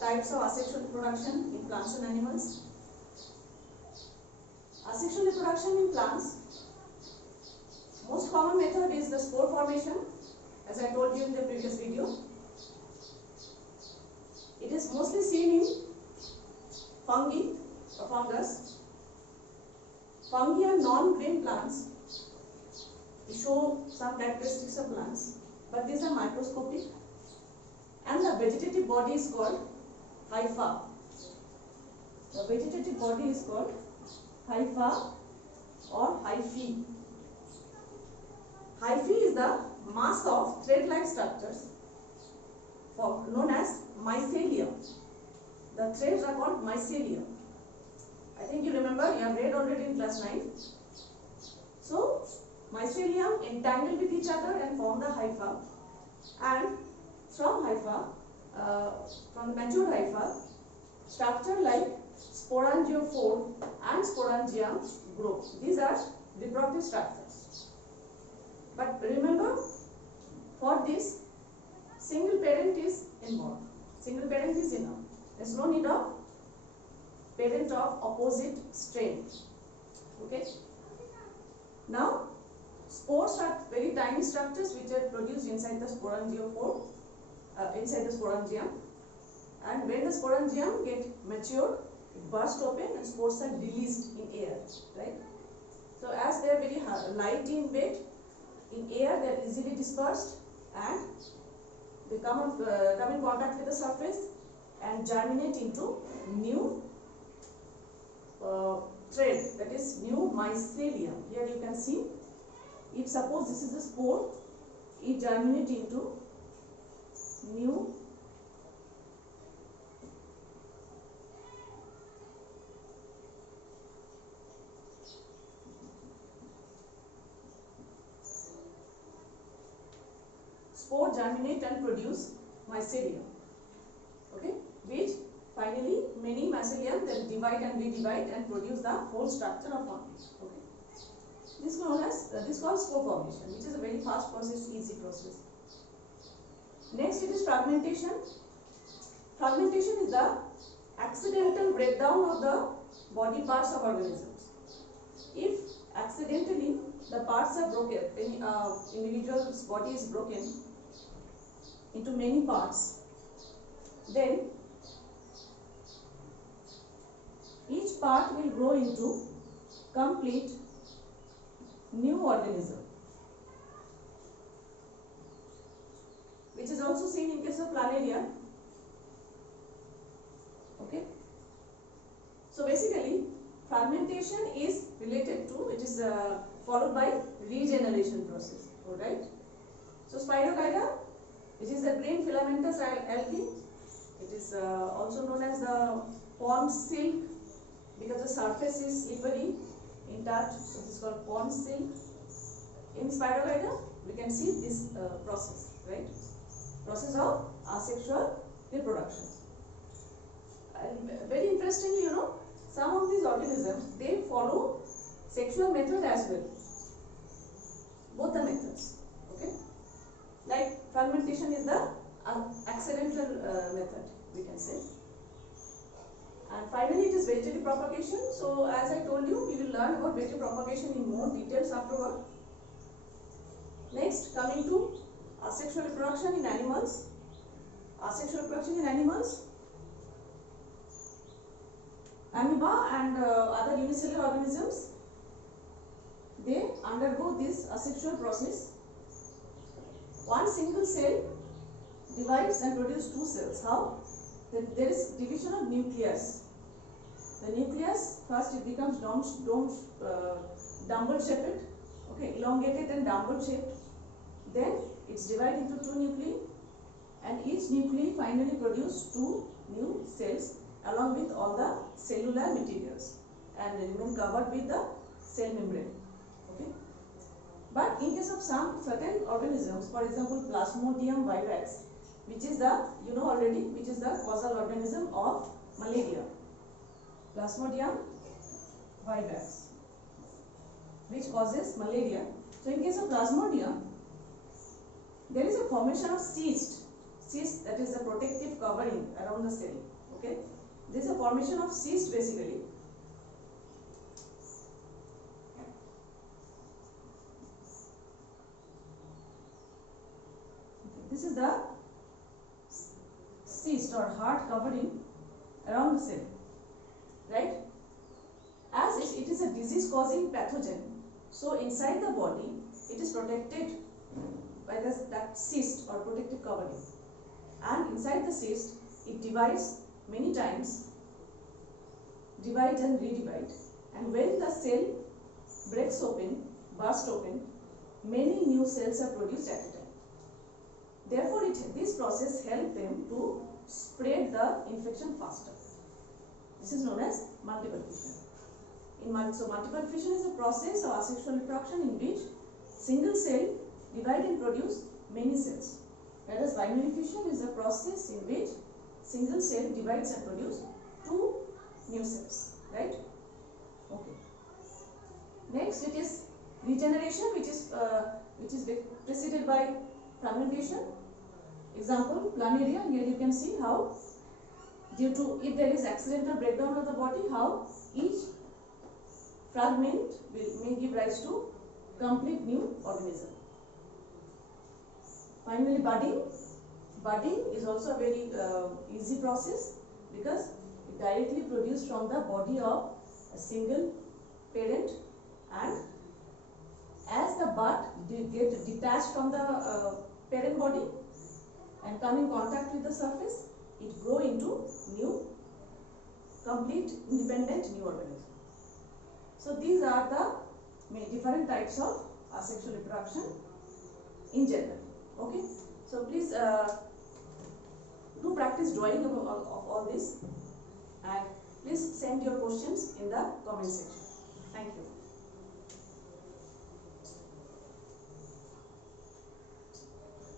types of asexual reproduction in plants and animals. Asexual reproduction in plants, most common method is the spore formation, as I told you in the previous video. It is mostly seen in fungi or fungus. Fungi are non-green plants. We show some characteristics of plants, but these are microscopic, and the vegetative body is called hypha. The vegetative body is called hypha or hyphae. Hyphae is the mass of thread-like structures known as mycelia. The threads are called mycelia. I think you remember, you have read already in class 9. So, mycelium entangle with each other and form the hypha, and from hypha, from the mature hypha, structure like sporangiophore and sporangium grow. These are reproductive structures. But remember, for this, single parent is involved. Single parent is enough. There is no need of parent of opposite strain. Okay. Now, spores are very tiny structures which are produced inside the sporangiophore, inside the sporangium. And when the sporangium get matured, it bursts open and spores are released in air, right? So as they are very light in weight, in air they are easily dispersed and they come in contact with the surface and germinate into new thread, that is new mycelium. Here you can see, if suppose this is the spore, it germinates into new spore germinate and produce mycelium, okay, which finally many mycelium then divide and redivide and produce the whole structure of fungi. Okay, this is known as this called spore formation, which is a very fast process, easy process. Next, it is fragmentation. Fragmentation is the accidental breakdown of the body parts of organisms. If accidentally the parts are broken, any individual's body is broken into many parts, then each part will grow into complete new organism, which is also seen in case of planaria. Okay. So basically, fragmentation is related to, it is followed by regeneration process. Alright. So Spirogyra, which is the green filamentous algae, it is also known as the pond silk because the surface is slippery in touch. So this is called pond silk. In Spirogyra, we can see this process, right? Process of asexual reproduction. And very interestingly, you know, some of these organisms, they follow sexual method as well. Both the methods. Okay. Like fragmentation is the accidental method, we can say. And finally, it is vegetative propagation. So as I told you, we will learn about vegetative propagation in more details afterward. Next, coming to asexual reproduction in animals. Asexual reproduction in animals. Amoeba and other unicellular organisms, they undergo this asexual process. One single cell divides and produces two cells. How? Then there is division of nucleus. The nucleus, first it becomes dumbbell shaped, okay, elongated and dumbbell shaped. Then it's divided into two nuclei, and each nuclei finally produce two new cells along with all the cellular materials and remain covered with the cell membrane. Okay. But in case of some certain organisms, for example Plasmodium vivax, which is the, you know already, which is the causal organism of malaria. Plasmodium vivax, which causes malaria. So in case of Plasmodium, there is a formation of cyst. cyst, that is the protective covering around the cell. Okay, this is a formation of cyst basically. This is the cyst or hard covering around the cell, right? As it is a disease causing pathogen, so inside the body it is protected by that cyst or protective covering, and inside the cyst it divides many times, divide and redivide, and when the cell breaks open, bursts open, many new cells are produced at a time. Therefore, this process helps them to spread the infection faster. This is known as multiple fission. So multiple fission is a process of asexual reproduction in which single cell divide and produce many cells, whereas binary fission is a process in which single cell divides and produce two new cells, right? Okay. Next, it is regeneration, which is preceded by fragmentation. Example, planaria. Here you can see how, due to, if there is accidental breakdown of the body, how each fragment may give rise to complete new organism. Finally, budding. Budding is also a very easy process because it directly produced from the body of a single parent, and as the bud get detached from the parent body and come in contact with the surface, it grow into new, complete, independent new organism. So these are the different types of asexual reproduction in general. Okay. So please do practice drawing of all this, and please send your questions in the comment section. Thank you.